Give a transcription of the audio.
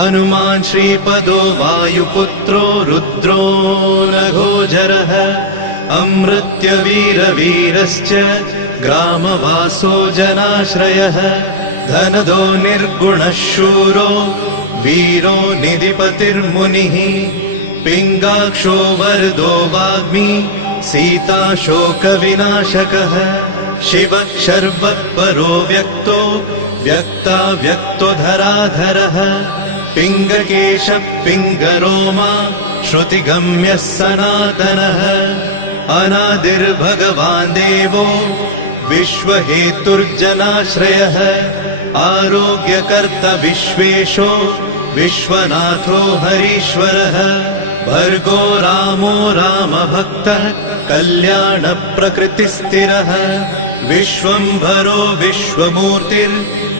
हनुमान् श्रीपदो वायुपुत्रो रुद्रो नघोजरः अमृत्यवीरवीरश्च ग्रामवासो जनाश्रयः धनदो निर्गुणः शूरो वीरो निधिपतिर्मुनिः पिङ्गाक्षो वरदो वाग्मी सीता शोकविनाशकः शिवः शर्वः व्यक्तो व्यक्तो धराधरः पिङ्गकेशः पिङ्गरोमा श्रुतिगम्यः सनातनः अनादिर्भगवान् देवो विश्वहेतुर्जनाश्रयः आरोग्यकर्ता विश्वेशो विश्वनाथो हरीश्वरः भर्गो रामो रामभक्तः कल्याणप्रकृतिस्थिरः विश्वम्भरो विश्वमूर्तिर्